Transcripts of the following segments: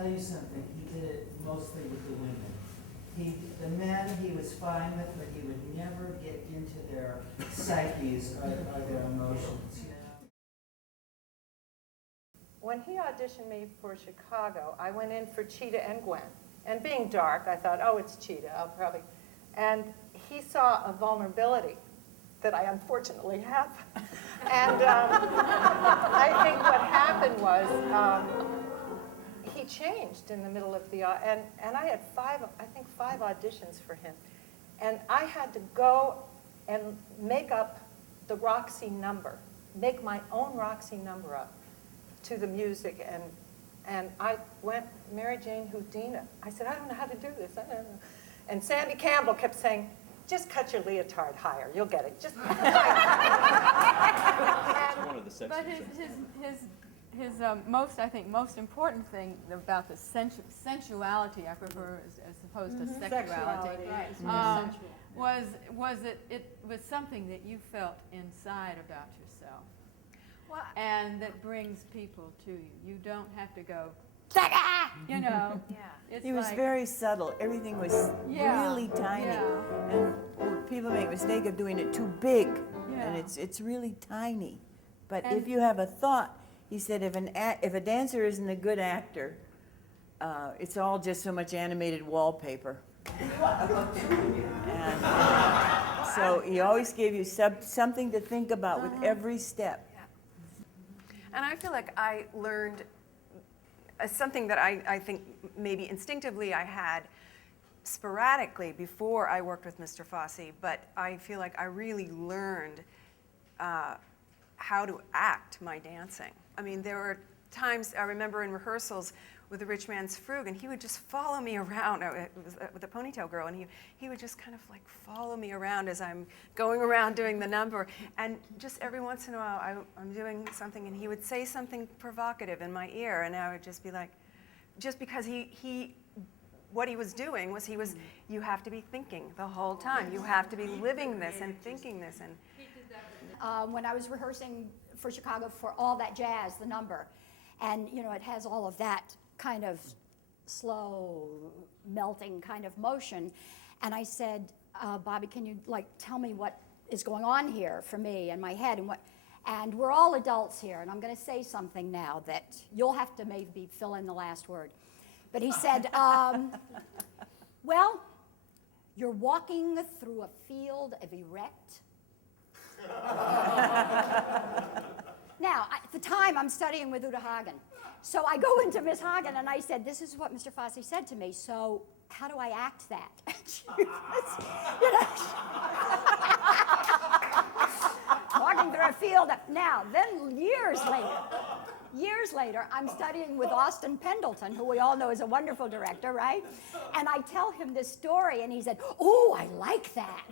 tell you something. He did it mostly with the women. The men he was fine with, but he would never get into their psyches or their emotions, you know. When he auditioned me for Chicago, I went in for Cheetah and Gwen. And being dark, I thought, oh, it's Cheetah, I'll probably. And he saw a vulnerability that I unfortunately have. And I think what happened was he changed in the middle of the, and I had five auditions for him. And I had to go and make up the Roxy number, make my own Roxy number up to the music. And I went, Mary Jane Houdina. I said, I don't know how to do this. I don't know. And Sandy Campbell kept saying, just cut your leotard higher. You'll get it. Just. It's one of the sexy But his most important thing about the sensuality, I prefer as opposed to sexuality, was that it was something that you felt inside about yourself. Well, and that brings people to you. You don't have to go, you know. yeah. It's He was like, very subtle. Everything was really tiny. Yeah. And people make a mistake of doing it too big. Yeah. And it's really tiny. But if you have a thought, he said, if a dancer isn't a good actor, it's all just so much animated wallpaper. And so he always gave you something to think about with every step. And I feel like I learned something that I think maybe instinctively I had sporadically before I worked with Mr. Fosse, but I feel like I really learned how to act my dancing. I mean, there were times I remember in rehearsals with the Rich Man's Frug, and he would just follow me around. It was with the ponytail girl, and he would just kind of like follow me around as I'm going around doing the number. And just every once in a while, I'm doing something, and he would say something provocative in my ear, and I would just be like, just because what he was doing was you have to be thinking the whole time. You have to be living this and thinking this. And when I was rehearsing for Chicago for All That Jazz, the number, and you know, it has all of that kind of slow, melting kind of motion. And I said, Bobby, can you like tell me what is going on here for me and my head and we're all adults here, and I'm going to say something now that you'll have to maybe fill in the last word. But he said, well, you're walking through a field of erect. Now, at the time, I'm studying with Uta Hagen. So I go into Miss Hagen, and I said, this is what Mr. Fosse said to me, so how do I act that? She was, you know, walking through a field. Now, then years later, I'm studying with Austin Pendleton, who we all know is a wonderful director, right? And I tell him this story, and he said, oh, I like that.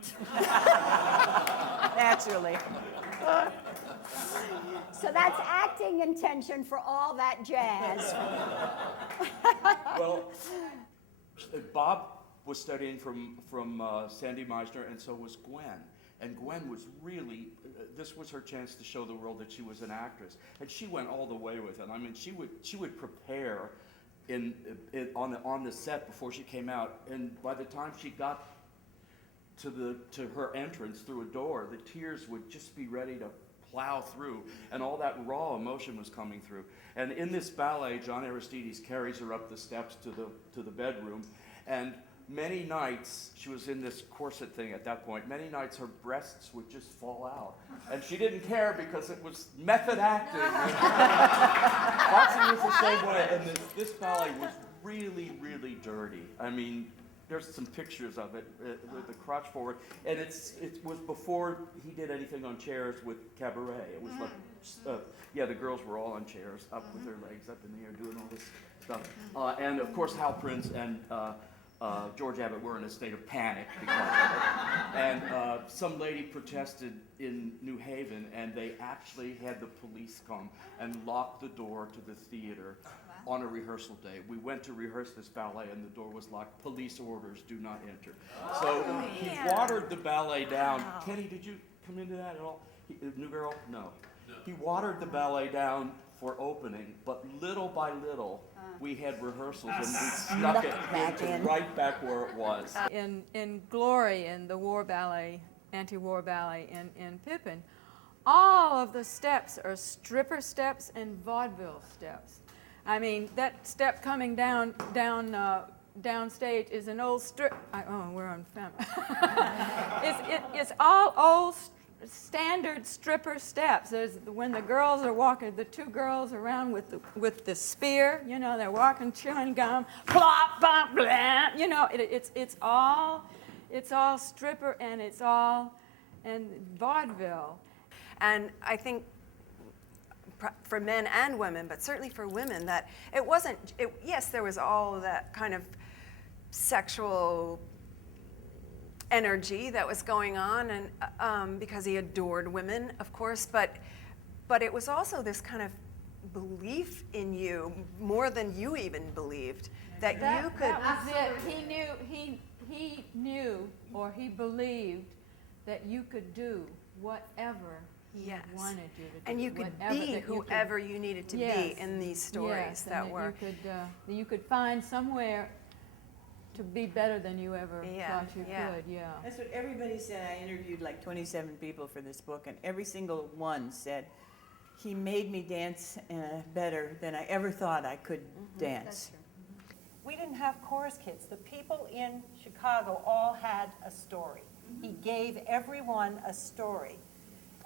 Naturally. So that's acting intention for All That Jazz. Well, Bob was studying from Sandy Meisner, and so was Gwen. And Gwen was really, this was her chance to show the world that she was an actress. And she went all the way with it. I mean, she would prepare on the set before she came out. And by the time she got to her entrance through a door, the tears would just be ready to plow through, and all that raw emotion was coming through. And in this ballet, John Aristides carries her up the steps to the bedroom, and many nights, she was in this corset thing at that point, many nights her breasts would just fall out. And she didn't care because it was method acting. Fosse was the same way, and this ballet was really, really dirty. I mean, there's some pictures of it with the crotch forward, and it was before he did anything on chairs with cabaret. It was like, the girls were all on chairs, up with their legs up in the air, doing all this stuff. And of course, Hal Prince and George Abbott were in a state of panic because of it. And some lady protested in New Haven, and they actually had the police come and lock the door to the theater on a rehearsal day. We went to rehearse this ballet, and the door was locked. Police orders, do not enter. So he watered the ballet down. Kenny, did you come into that at all? New Girl? No. He watered the ballet down for opening, but little by little, we had rehearsals and we snuck it right back where it was. In Glory, in the war ballet, anti-war ballet in Pippin, all of the steps are stripper steps and vaudeville steps. I mean, that step coming downstage is an old we're on film. It's all old standard stripper steps. There's when the girls are walking, the two girls around with the spear, you know, they're walking chewing gum, plop, bop, blah, you know, it's all stripper and it's all vaudeville. And I think for men and women, but certainly for women, that it wasn't, yes, there was all of that kind of sexual energy that was going on, and because he adored women, of course, but it was also this kind of belief in you, more than you even believed, that you could. That was it. He knew, or he believed that you could do whatever he wanted you to do. And you could be whoever you needed to be in these stories that were. You could find somewhere to be better than you ever thought you could, That's what everybody said. I interviewed like 27 people for this book, and every single one said, he made me dance better than I ever thought I could dance. We didn't have chorus kids. The people in Chicago all had a story. He gave everyone a story.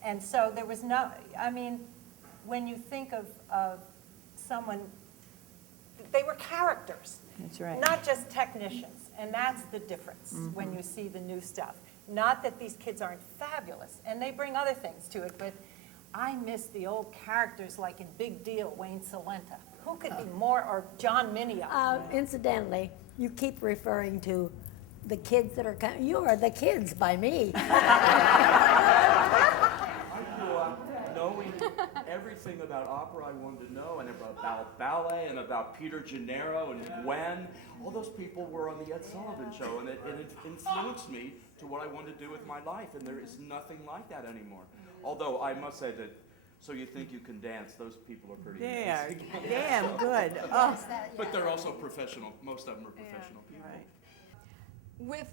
And so there was no, I mean, when you think of someone, they were characters. That's right. Not just technicians. And that's the difference when you see the new stuff. Not that these kids aren't fabulous, and they bring other things to it, but I miss the old characters like in Big Deal, Wayne Salenta. Who could be more, or John Minio? Incidentally, you keep referring to the kids that are coming. You are the kids by me. I grew up knowing everything about opera I wanted to know, and about ballet, and about Peter Gennaro and Gwen. All those people were on the Ed Sullivan Show, and it influenced me to what I wanted to do with my life, and there is nothing like that anymore. Although I must say that, so you think you can dance, those people are pretty They are amazing. damn good. Oh. But they're also professional. Most of them are professional people. Right. With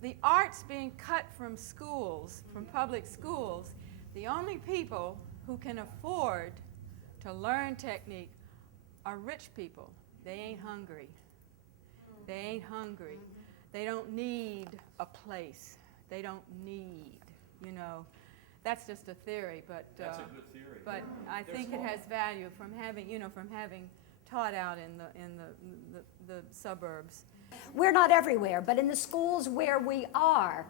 the arts being cut from schools, from public schools, the only people who can afford to learn technique are rich people. They ain't hungry. They ain't hungry. They don't need a place. They don't need, you know. That's just a theory, but That's a good theory. But I think it has value from having, you know, from having taught out in the suburbs. We're not everywhere, but in the schools where we are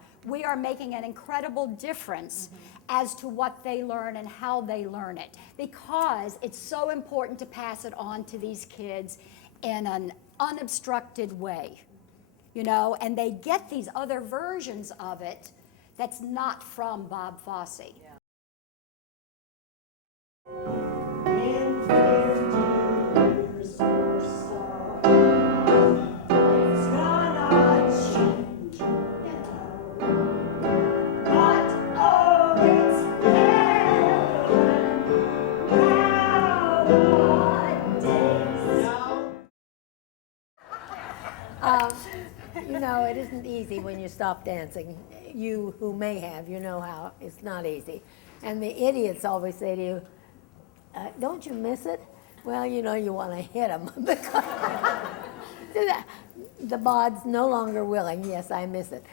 making an incredible difference as to what they learn and how they learn it, because it's so important to pass it on to these kids in an unobstructed way, you know, and they get these other versions of it that's not from Bob Fosse. You know, it isn't easy when you stop dancing. You who may have, you know how it's not easy. And the idiots always say to you, don't you miss it? Well, you know, you want to hit them. Because the bod's no longer willing. Yes, I miss it.